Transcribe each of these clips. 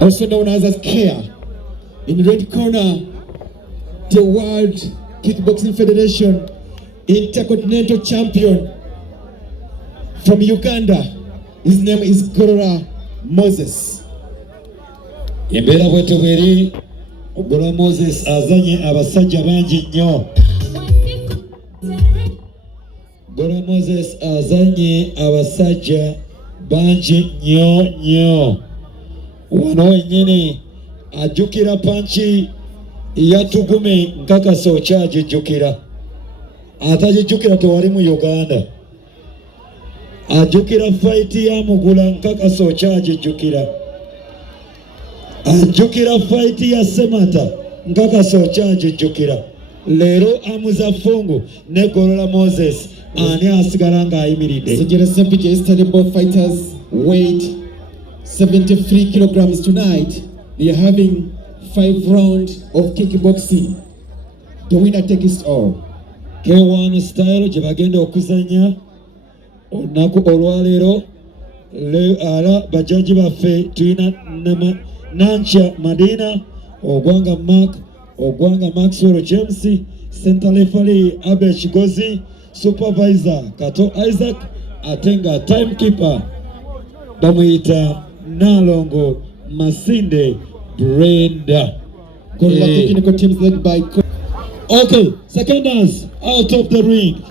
also known as Kia. In red corner, the World Kickboxing Federation Intercontinental Champion from Uganda. His name is Golola Moses. Imbera bwetu bweri Golola Moses azanye abasajja bangi nnyo. Golola Moses azanye abasajja bangi nnyo. Wano wenyini ajukira panchi yatugume nkakaso kyagijjukira. Atajijjukira tewali mu Uganda. Ajukira fight ya mugula nkakaso kyagijjukira. Ajukira fight ya Semata nkakaso kyagijjukira. Lero amuza Fungu ne Golola Moses ani asigala nga ayimiridde. So Generation PK is telling both fighters weight 73 kilograms tonight. They are having 5 rounds of kickboxing. The winner takes it all. K1 style gye bagenda okuzanya olunaku olwaleero. Ala bajaji baffe tulina Nancha Madina, Ogwanga Mark, Ogwanga Maxwell James, Center Referee Abe Chigozi, Supervisor Kato Isaac, atenga timekeeper bamuyita Nalongo Masinde Brenda. Golola technical teams led by Okay, seconders out of the ring.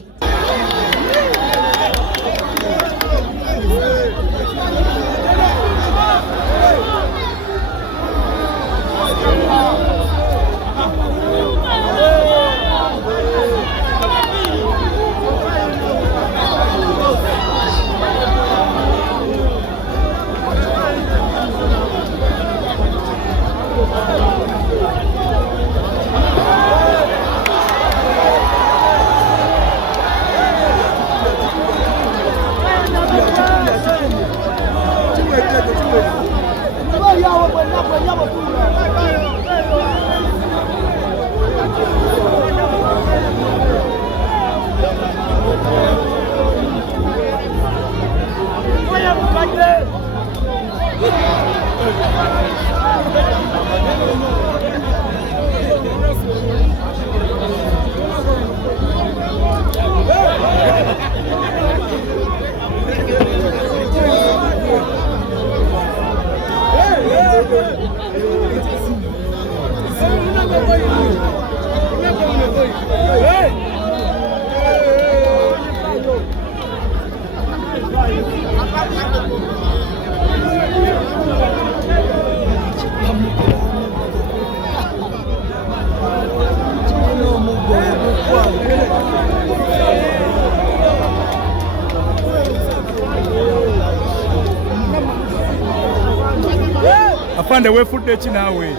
Afande we foot echi nawe.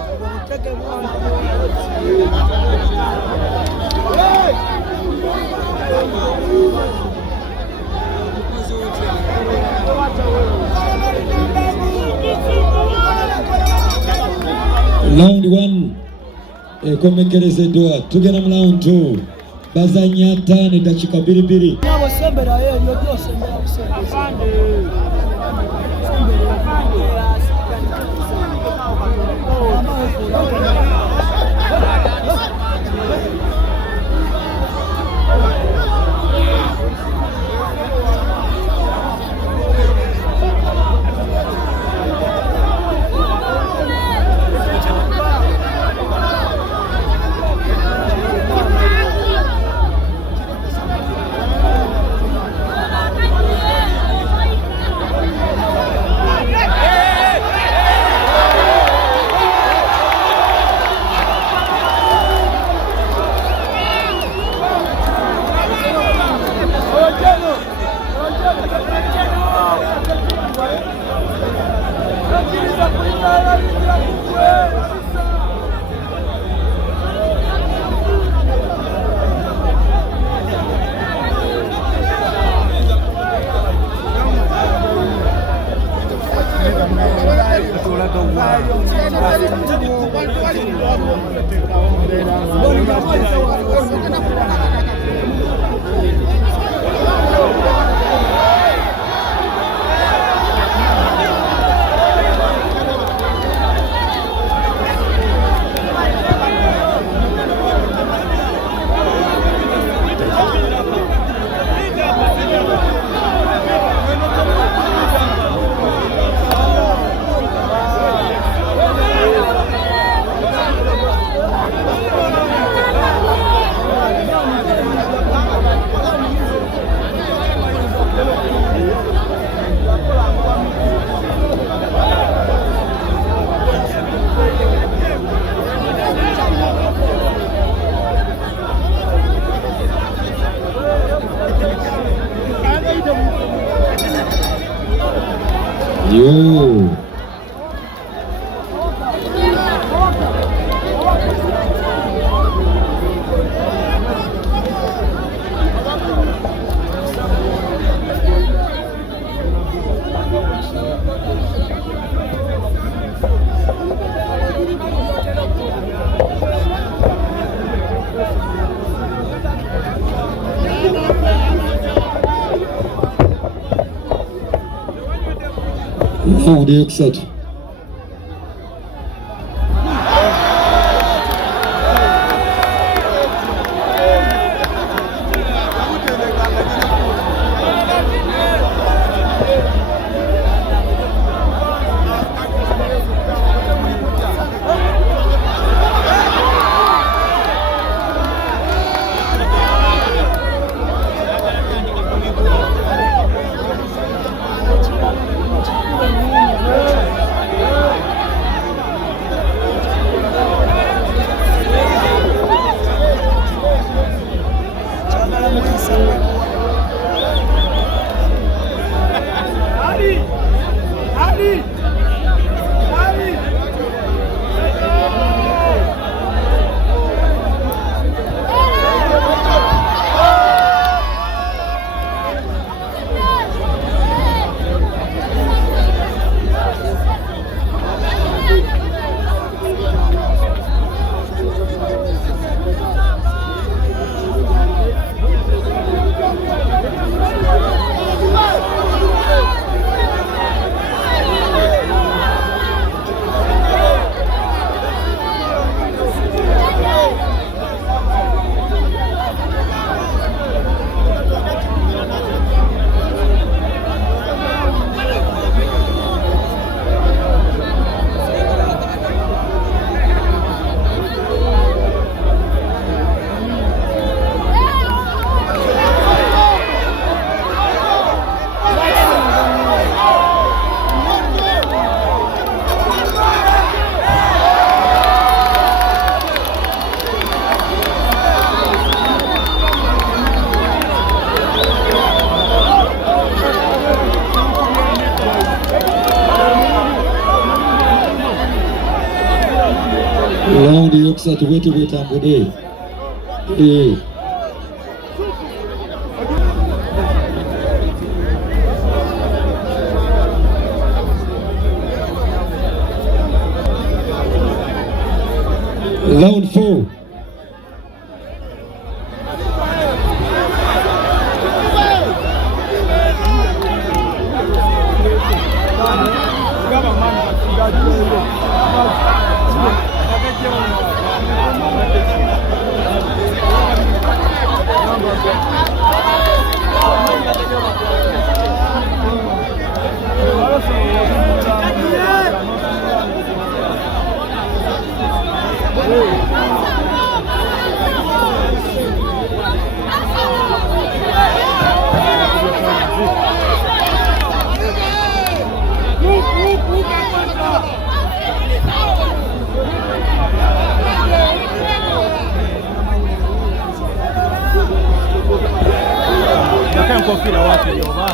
Round 1 komekereze doa tugenda mu round 2 bazanya 5 dakika 2 Sembera yeye ndio sembera Yo. Raundi yokusatu. Raundi yokusatu bwete bwetambudde. Round 4. Confira watu yova.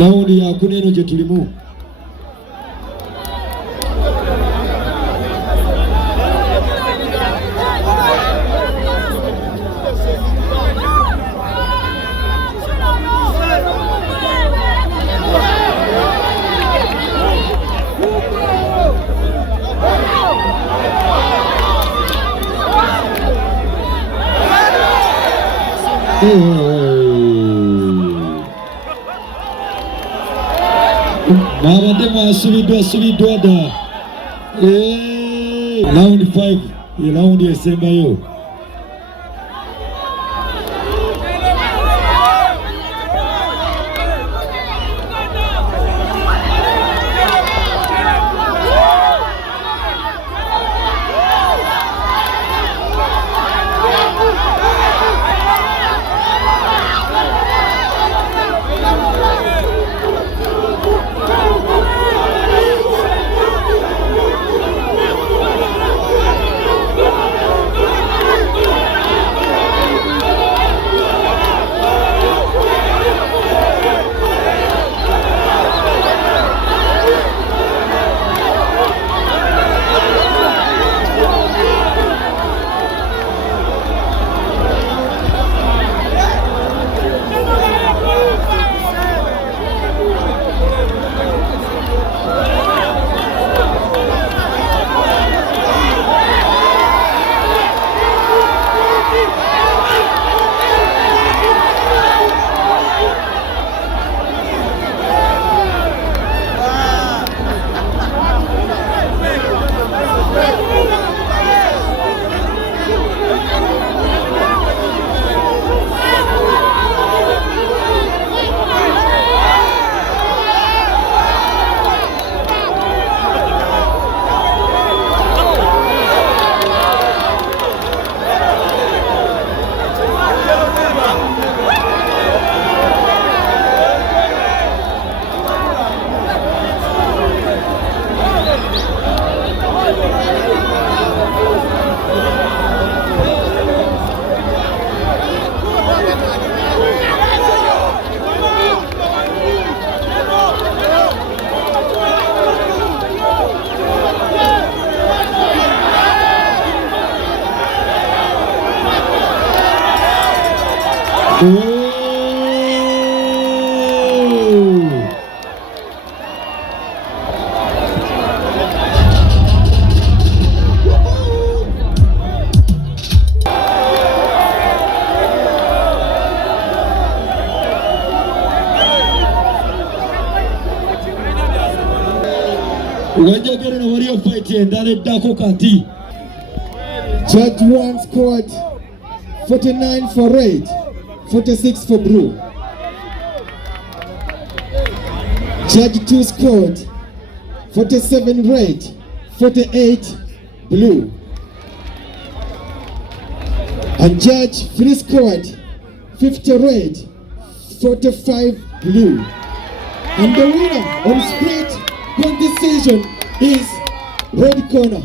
Raundi ya kuneno gye tulimu. Nabadde mwasubiddwa dda. Round 5 ye raundi esembayo. fight endala eddako kati. Judge 1 scored 49 for red, 46 for blue. Judge 2 scored 47 red, 48 blue. And Judge 3 scored 50 red, 45 blue. And the winner on split decision is red corner.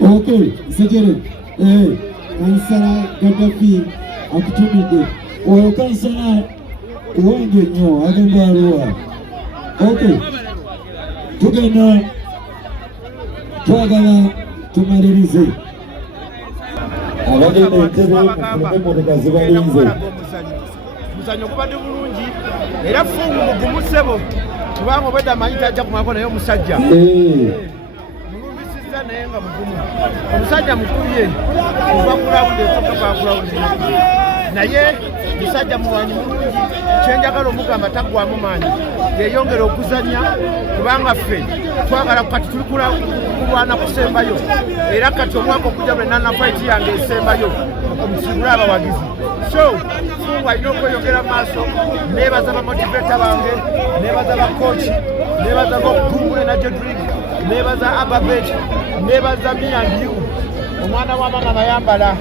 Okay, Sajere, Kansala Gaddafi akutumide. Oyo kansala wange nnyo agenda aluwa. Okay, tugenda twagala tumalirize. Abagenda entebe mufulume emmotoka zibalinze. Muzanyo gubadde bulungi era Fungu mugumu ssebo kubanga obwedda amanyi tajja kumako naye omusajja mulumisiza naye nga mugumu omusajja mukulye kuva kulawundi esoka kwakulawundi naye musajja mulwanyi mulungi kyenjagala omugamba taggwamu maanyi yeyongera okuzanya kubanga ffe twagala kati tuli kulwana kusembayo era kati omwaka okujja lwe nana fight yange esembayo omusibula abawagizi so Fungu alina okweyongera maaso nebaza bamotiveta bange nebaza bakochi nebaza bokugumula energy drink nebaza ababet nebaza me and you omwana w'amama bayambala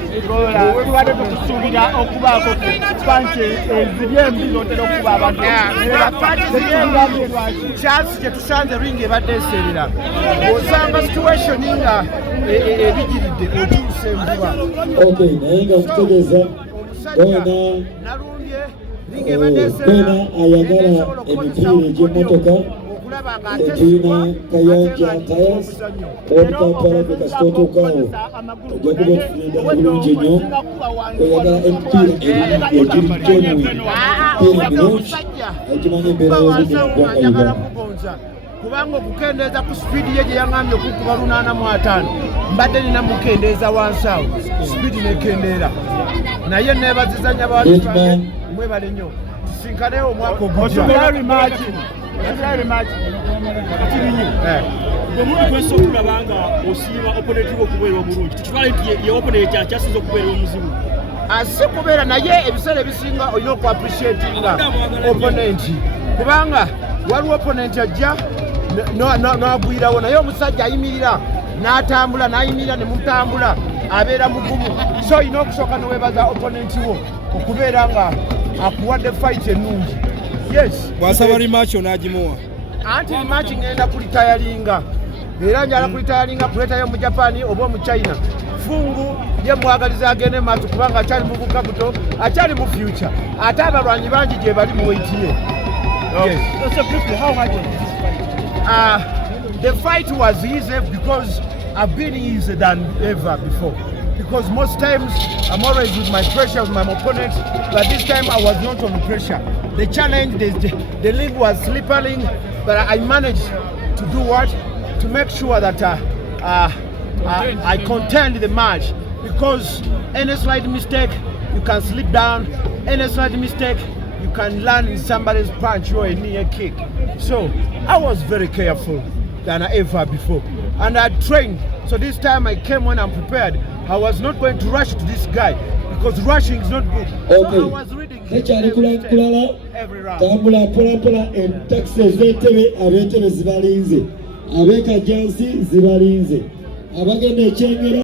webibadde tukusuubira okubaako panche eziri embi zotera okuba abantu chance gyetusanze ringi ebadde eserera osanga situation nga ebigiridde otuuse envuba Okay, naye nga okutegeeza Bena ayagala emipiira egy'emmotoka tulina Kayanja Tires Kampala kasitootookaawo ojja kuba otufunira bulungi nnyo oyagala emipiira egiri genuine emipiira mirungi egimanyi embeera y'obudde mu ggwanga Uganda. Kubanga okukendeeza ku sipiidi ye gye yaŋŋambye okukuba 85 mbadde nina mukendeeza wansi awo sipiidi nekendeera naye neebazizanya bantu mwebale nnyo tusinkane omwaka ogujja omuntu kwesa okulaba nga osiima opponenti wo okubeera obulungi tekitwale nti ye opponent akyasinza okubeera omuzibu si kubeera naye ebiseera ebisinga olina okuappreciatinga opponent kubanga waliwo opponent ajja n'agwirawo naye omusajja ayimirira n'atambula n'ayimirira ne mutambula abeera mugumu so olina okusooka neweebaza opponent wo okubeera nga akuwadde fight ennungi yes bw'asaba rematch onaagimuwa anti rematch ngenda kulitayalinga era njala kulitayalinga kuleetayo mu Japan oba mu China Fungu ye mwagaliza agende maaso kubanga akyali mu bukabuto akyali mu future ate abalwanyi bangi gye bali mu weight ye. Yes. So briefly, how am I going to this fight? The fight was easy because I've been easier than ever before. Because most times I'm always with my pressure with my opponent, but this time I was not on pressure. The challenge, the league was slippery, but I managed to do what? To make sure that I contend the match. Because any slight mistake, you can slip down. Any slight mistake, you can land in somebody's punch or a knee kick. So I was very careful than ever before. And I trained. So this time I came when I'm prepared. I was not going to rush to this guy because rushing is not good. Okay. So I was reading every round. Tambula pola pola taxi zetebe abetebe zibalinze. Abeka jansi zibalinze. Abagenda ekyengera